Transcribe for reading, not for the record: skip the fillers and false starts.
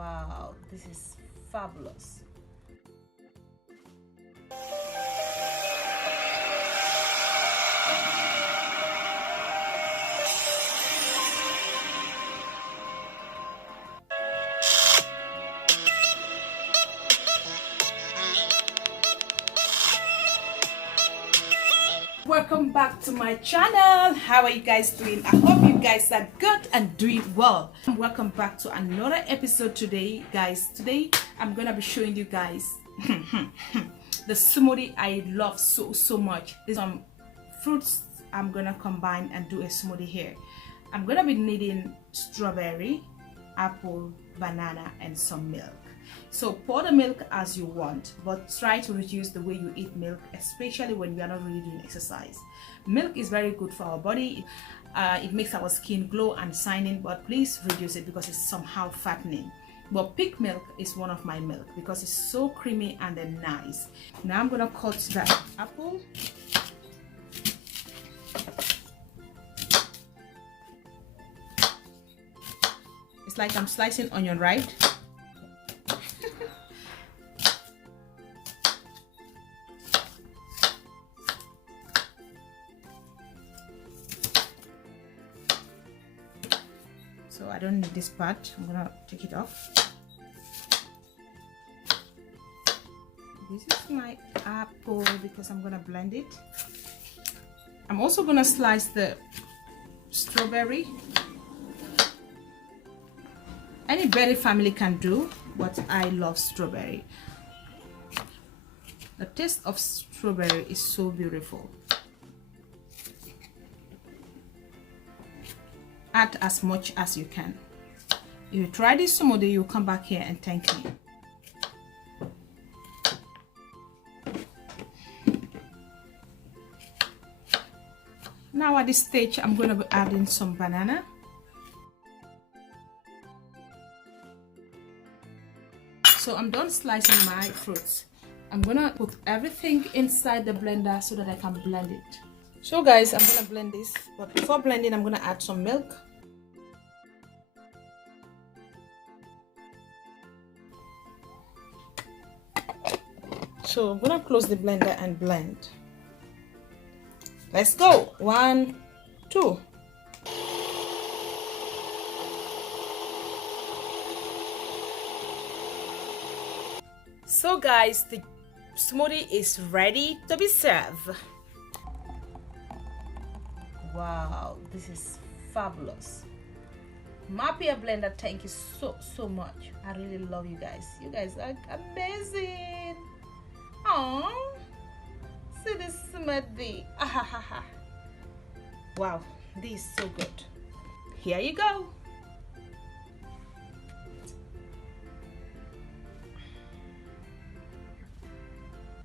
Wow, this is fabulous. Welcome back to my channel. How are you guys doing? I hope you guys are good and doing well. Welcome back to another episode today, guys. Today I'm gonna be showing you guys the smoothie I love so much. There's some fruits I'm gonna combine and do a smoothie here. I'm gonna be needing strawberry, apple, banana, and some milk. So pour the milk as you want, but try to reduce the way you eat milk, especially when we are not really doing exercise. Milk is very good for our body. It makes our skin glow and shining, but please reduce it because it's somehow fattening. But pig milk is one of my milk because it's so creamy and then nice. Now I'm gonna cut that apple. It's like I'm slicing onion, right? So I don't need this part. I'm gonna take it off. This is my apple because I'm gonna blend it. I'm also gonna slice the strawberry. Any berry family can do, but I love strawberry. The taste of strawberry is so beautiful. Add as much as you can. If you try this smoothie, you'll come back here and thank me. Now at this stage, I'm going to be adding some banana. So I'm done slicing my fruits. I'm gonna put everything inside the blender so that I can blend it. So guys, I'm gonna blend this, but before blending, I'm gonna add some milk. So I'm gonna close the blender and blend. Let's go. 1, 2. So guys, the smoothie is ready to be served. Wow, this is fabulous. My peer blender, thank you so much. I really love you guys. You guys are amazing. Oh, see this smoothie. Wow, this is so good. Here you go.